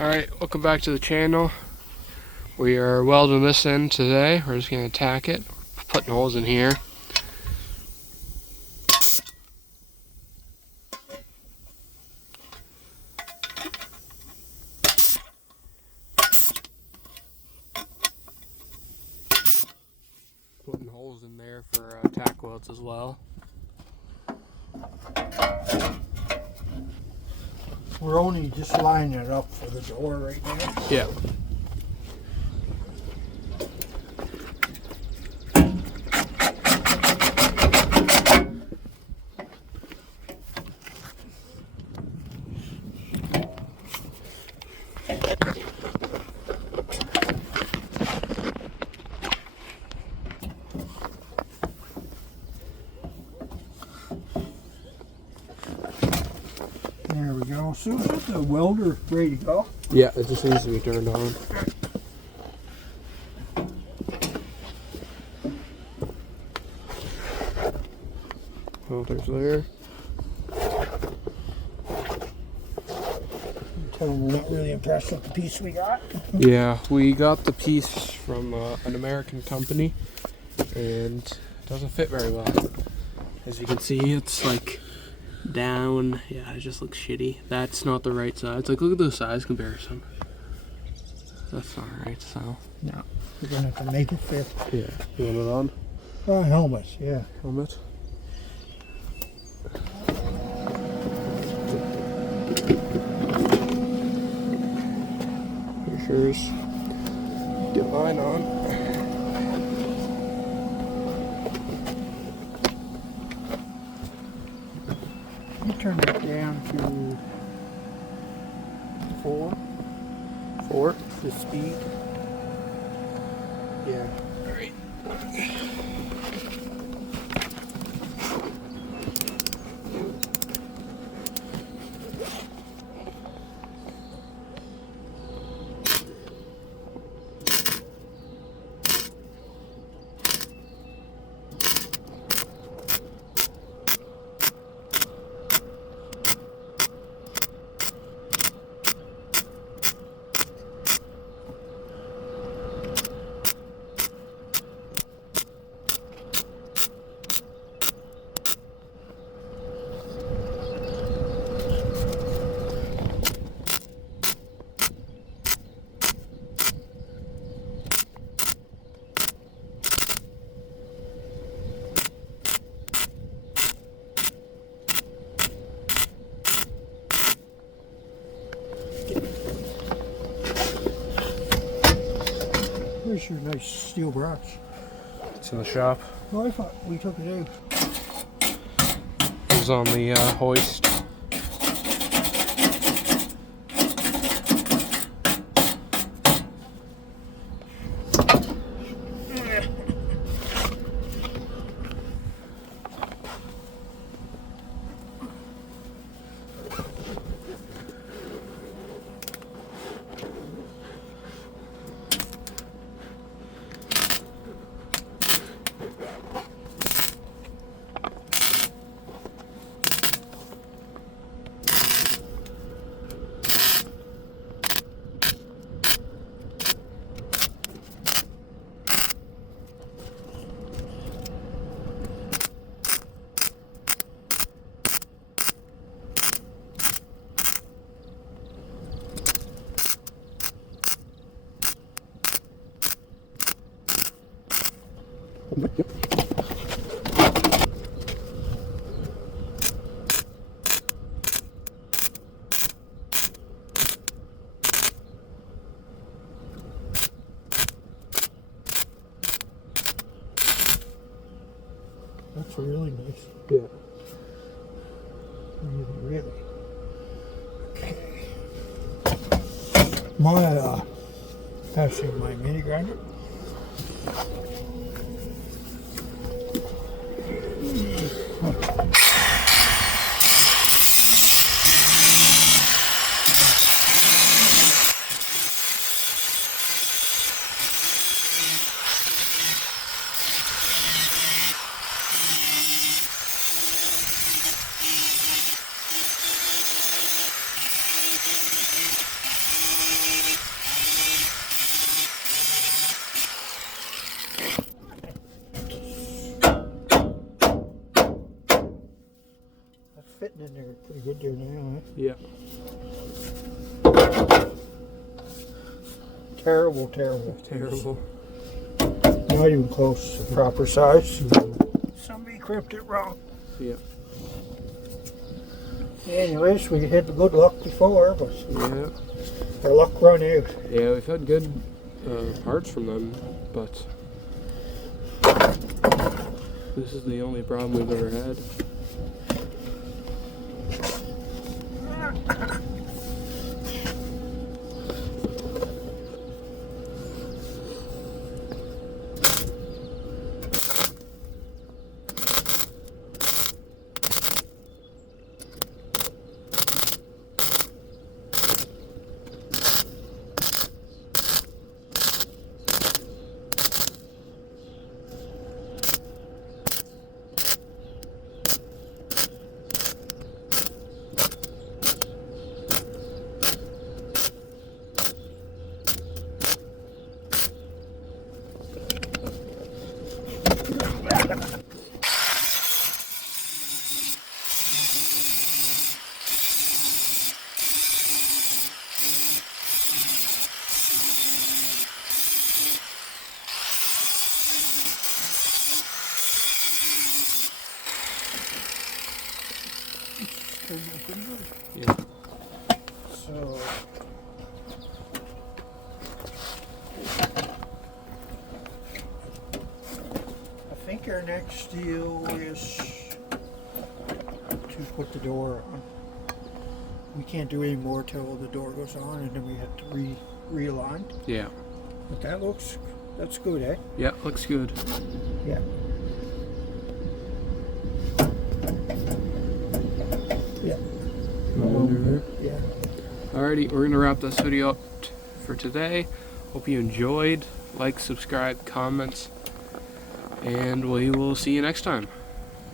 Alright, welcome back to the channel. We are welding this in today. We're just going to tack it, putting holes in here. Putting holes in there for tack welds as well. We're only just lining it up for the door right now. Yeah. There we go. So is that the welder ready to go? Yeah, it just needs to be turned on. Filters there. Tell them we're not really impressed with the piece we got. Yeah, we got the piece from an American company and it doesn't fit very well. As you can see, it's like down. Yeah, it just looks shitty. That's not the right size. Like, look at the size comparison. That's not right, so. No, we're gonna have to make it fit. Yeah, you want it on? Helmet, yeah. Helmet. Make sure get line on. You turn it down to 4. 4. The speed. Yeah. Alright. Where's your nice steel brush? It's in the shop. Oh, I thought we took it out. It was on the hoist. Yep. That's really nice. Yeah. Really. Okay. My passing my mini grinder. good there now, Yeah. Terrible, terrible. Terrible. Not even close to proper size. Somebody crimped it wrong. Yeah. Anyways, we had the good luck before, but Yeah. our luck run out. Yeah, we've had good parts from them, but this is the only problem we've ever had. Yeah. So I think our next deal is to put the door on. We can't do any more till the door goes on, and then we have to realign. Yeah. But that's good, eh? Yeah, looks good. Yeah. Yeah. Yeah. Alrighty, we're gonna wrap this video up for today. Hope you enjoyed. Like, subscribe, comments, and we will see you next time.